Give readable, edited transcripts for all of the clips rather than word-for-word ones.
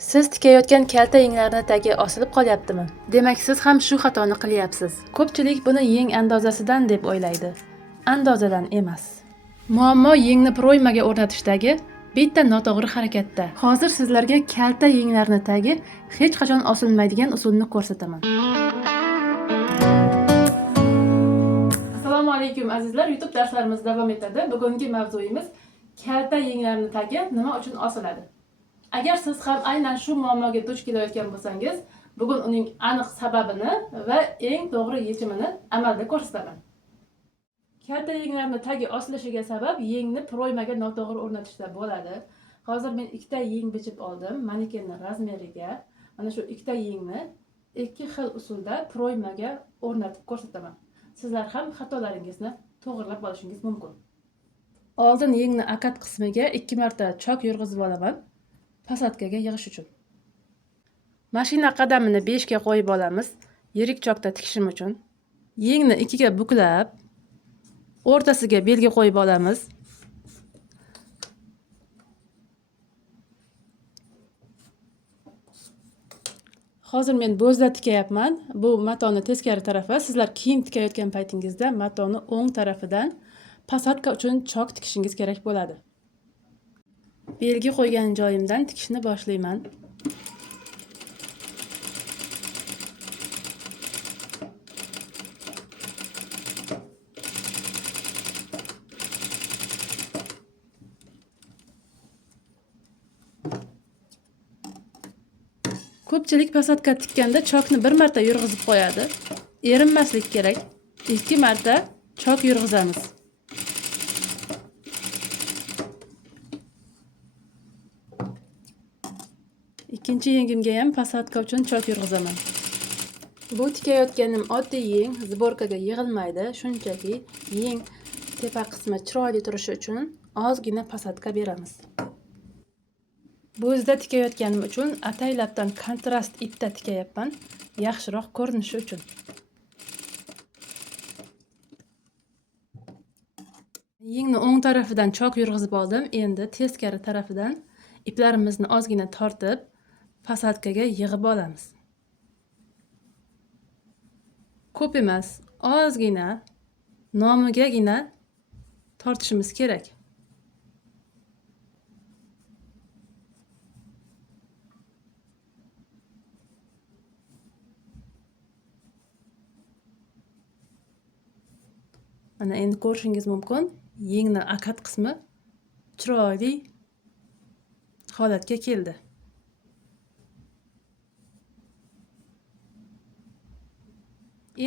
Siz tikayotgan kalta yenglarni tagi osilib qolyaptimi? Demak, siz ham shu xatoni qilyapsiz. Ko'pchilik buni yeng andozasidan deb o'ylaydi. Andozadan emas. Muammo yengni proymaga o'rnatishdagi bitta noto'g'ri harakatda. Hozir sizlarga kalta yenglarni tagi hech qachon osilmaydigan usulni ko'rsataman. Assalomu alaykum azizlar, YouTube darslarimiz davom etadi. Bugungi mavzuyimiz kalta yenglarni tagi nima uchun osiladi? Agar siz ham aynan shu muammoga duch kelayotgan bo'lsangiz, bugun uning aniq sababini va eng to'g'ri yechimini amalda ko'rsataman. Kalta yenglarni tagi osilishiga sabab yengni proymaga noto'g'ri o'rnatishda bo'ladi. Hozir men ikkita yeng bichib oldim, manekenning razmeriga. Mana shu ikkita yengni ikki xil usulda proymaga o'rnatib ko'rsataman. Sizlar ham xatolaringizni to'g'rilab olishingiz mumkin. Oldin yengni akat qismiga 2 marta chok yurg'izib olaman. Posatkaga yig'ish uchun. Mashina qadamini 5 ga qo'yib olamiz, yirik chokda tikishim uchun. Yengni 2 ga buklab, o'rtasiga belgi qo'yib olamiz. Hozir men bo'zda tikayapman. Bu matoni teskari tarafi. Sizlar kiyim tikayotgan paytingizda matoni o'ng tarafidan posatka uchun chok tikishingiz kerak bo'ladi. Belgi qo'ygan joyimdan tikishni boshlayman. Ko'pchilik posatka tikkanda chokni bir marta yurg'izib qo'yadi. Erinmaslik kerak. 2 marta chok yurg'izamiz. Ikkinchi yengimga ham posatka uchun chok yurg'izaman. Bu tikayotganim oddiy yeng, zborkaga yig'ilmaydi. Shunchaki yeng tepa qismi chiroyli turishi uchun ozgina posatka beramiz. Bo'zda tikayotganim uchun ataylabdan kontrast ipda tikayapman, yaxshiroq ko'rinishi uchun. Yengni o'ng tarafidan chok yurg'izib oldim. Endi teskari tarafidan iplarimizni ozgina tortib, posatkaga yig'ib olamiz. Ko'p emas, ozgina, nomigagina tortishimiz kerak. Mana endi ko'rishingiz mumkin, yengni akat qismi chiroyli holatga keldi.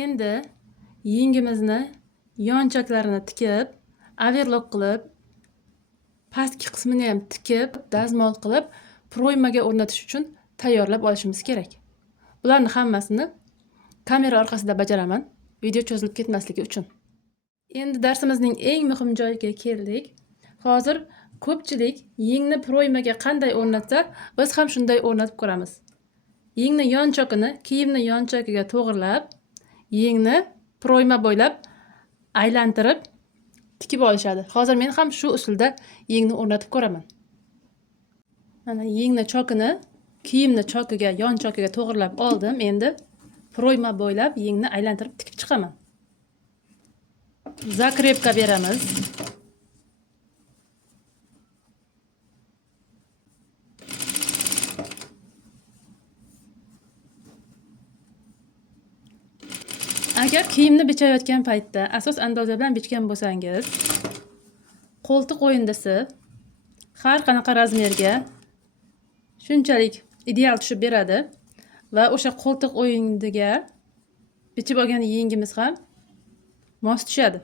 Endi yengimizni yonchaklarini tikib, overlock qilib, pastki qismini ham tikib, dazmol qilib, proymaga o'rnatish uchun tayyorlab olishimiz kerak. Bularni hammasini kamera orqasida bajaraman, video cho'zilib ketmasligi uchun. Endi darsimizning eng muhim joyiga keldik. Hozir ko'pchilik yengni proymaga qanday o'rnatsa, biz ham shunday o'rnatib ko'ramiz. Yengni yonchog'ini kiyimni yonchog'iga to'g'rilab, yengni proyma bo'ylab aylantirib tikib olishadi. Hozir men ham shu usulda yengni o'rnatib ko'raman. Mana yengni chokini kiyimni chokiga, yonchog'iga to'g'rilab oldim. Endi proyma bo'ylab yengni aylantirib tikib chiqaman. Zakrepka beramiz. Agar kiyimni bichayotgan paytda asos andoza bilan bichgan bo'lsangiz, qo'ltiq o'yindisi har qanaqa razmerga shunchalik ideal tushib beradi va o'sha qo'ltiq o'yiniga bichib olgan yengimiz ham mos tushadi.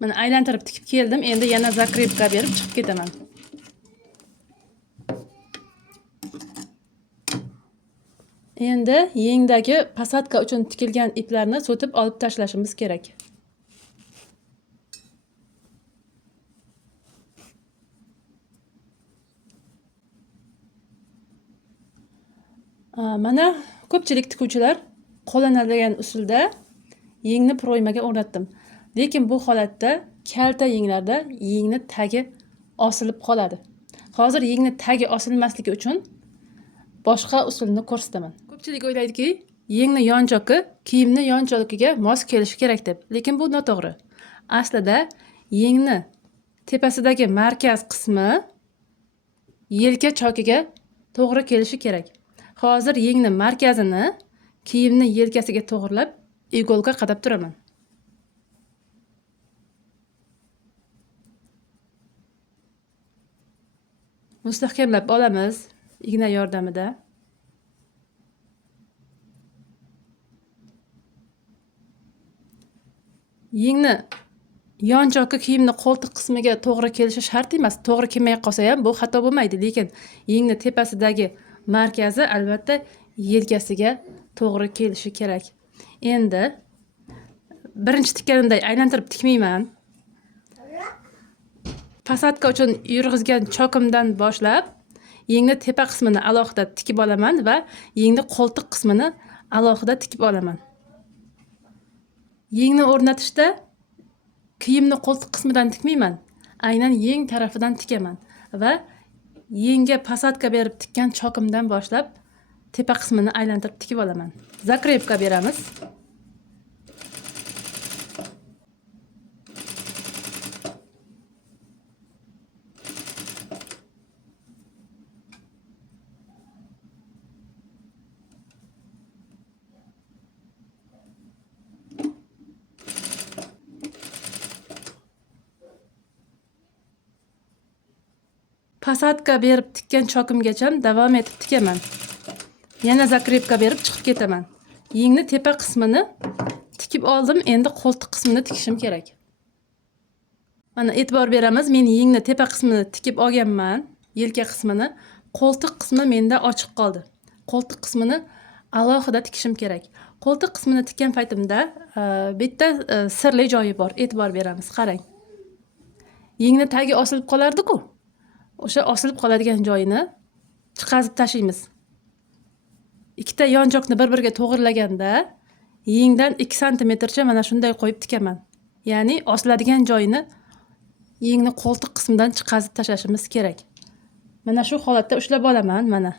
Mana aylantirib tikib keldim. Endi yana zakrepka berib chiqib ketaman. Endi yengdagi posatka uchun tikilgan iplarni so'tib olib tashlashimiz kerak. Mana ko'pchilik tikuvchilar qo'llanadigan usulda yengni proymaga o'rnatdim. Lekin bu holatda kalta yenglarda yengni tagi osilib qoladi. Hozir yengni tagi osilmasligi uchun boshqa usulni ko'rsataman. Ko'pchilik o'ylaydiki, yengni yonchoqi kiyimni yonchoqiga mos kelishi kerak deb. Lekin bu noto'g'ri. Aslida yengni tepasidagi markaz qismi yelka chokiga to'g'ri kelishi kerak. Hozir yengni markazini kiyimni yelkasiga to'g'rilab, igolga qadab turaman. Mustahkamlab olamiz igna yordamida. Yengni yonchoqi kiyimni qo'ltiq qismiga to'g'ri kelishi shart emas. To'g'ri kelmay qolsa ham bu xato bo'lmaydi, lekin yengni tepasidagi markazi albatta yelkasiga to'g'ri kelishi kerak. Endi birinchi tikkanimday aylantirib tikmayman. Fasadka uchun yurg'izgan chokimdan boshlab yengni tepa qismini alohida tikib olaman va yengni qo'ltiq qismini alohida tikib olaman. Yengni o'rnatishda kiyimni qo'ltiq qismidan tikmayman. Aynan yeng tarafidan tikaman va yengga pasadka berib tikkan chokimdan boshlab tepa qismini aylantirib tikib olaman. Zakrepka beramiz. Pasadka berib tikkan chokimgacha davom etib tikaman. Yana zakrepka berib chiqib ketaman. Yengni tepa qismini tikib oldim, endi qo'ltiq qismini tikishim kerak. Mana e'tibor beramiz, men yengni tepa qismini tikib olganman, yelka qismini. Qo'ltiq qismi menda ochiq qoldi. Qo'ltiq qismini alohida tikishim kerak. Qo'ltiq qismini tikkan paytimda bitta sirli joyi bor. E'tibor beramiz, qarang. Yengni tagi osilib qolardi-ku. O'sha osilib qoladigan joyini chiqazib tashlaymiz. Ikkita yonchoqni bir-biriga to'g'rilaganda yengdan 2 santimetrcha mana shunday qo'yib tikaman. Ya'ni osiladigan joyini yengni qo'ltiq qismidan chiqazib tashlashimiz kerak. Mana shu holatda ushlab olaman, mana.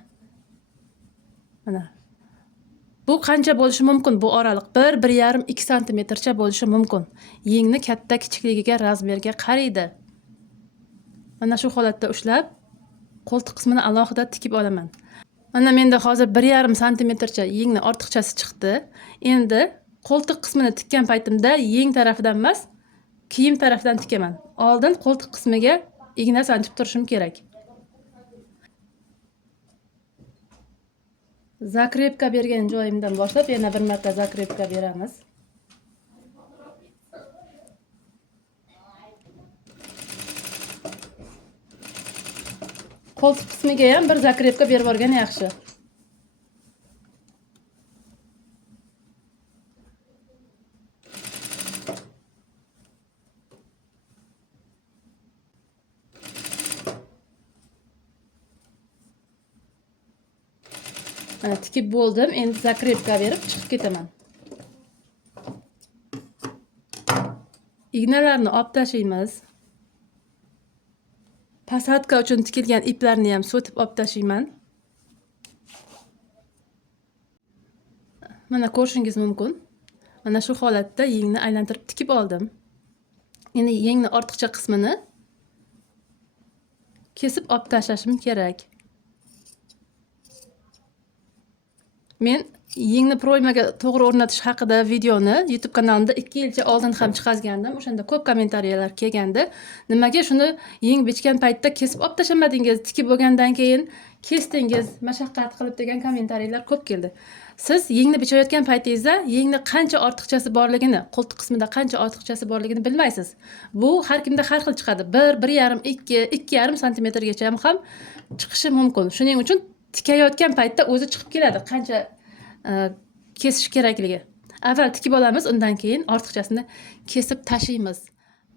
Mana. Bu qancha bo'lishi mumkin bu oraliq? 1-1,5-2 santimetrcha bo'lishi mumkin. Yengni katta kichikligiga, razmerga qaraydi. Mana shu holatda ushlab, qo'ltiq qismini alohida tikib olaman. Mana menda hozir 1,5 santimetrcha yengni ortiqchasi chiqdi. Endi qo'ltiq qismini tikkan paytimda yeng tarafidan emas, kiyim tarafidan tikaman. Oldin qo'ltiq qismiga igna sanchib turishim kerak. Zakrepka bergan joyimdan boshlab yana bir marta zakrepka beramiz. Qo'ltiq qismiga ham bir zakrepka berib olgan yaxshi. Mana tikib bo'ldim, endi zakrepka berib chiqib ketaman. Ignalarni olib tashlaymiz. Pasadka uchun tikilgan iplarni ham so'tib olib tashlayman. Mana ko'rishingiz mumkin. Mana shu holatda yengni aylantirib tikib oldim. Endi yengni ortiqcha qismini kesib olib tashlashim kerak. Men yengni proymaga to'g'ri o'rnatish haqida videoni YouTube kanalimda 2 yilcha oldin ham chiqargandim. O'shanda ko'p kommentariyalar kelgandi. Nimaga shuni yeng bichgan paytda kesib olib tashlamadingiz, tikib bo'lgandan keyin kesdingiz, mashaqqat qilib degan kommentariyalar ko'p keldi. Siz yengni bichayotgan paytingizda yengni qancha ortiqchasi borligini, qo'ltiq qismida qancha ortiqchasi borligini bilmaysiz. Bu har kimda har xil chiqadi. 1-1,5, 2, 2,5 santimetrgacha ham chiqishi mumkin. Shuning uchun tikayotgan paytda o'zi chiqib keladi, qancha kesish kerakligi. Avval tikib olamiz, undan keyin ortiqchasini kesib tashlaymiz.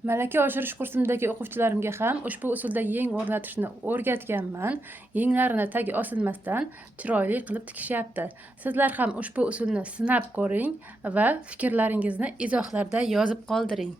Malaka oshirish kursimdagi o'quvchilarimga ham ushbu usulda yeng o'rnatishni o'rgatganman. Yenglarini tagi osilmasdan chiroyli qilib tikishyapti. Sizlar ham ushbu usulni sinab ko'ring va fikrlaringizni izohlarda yozib qoldiring.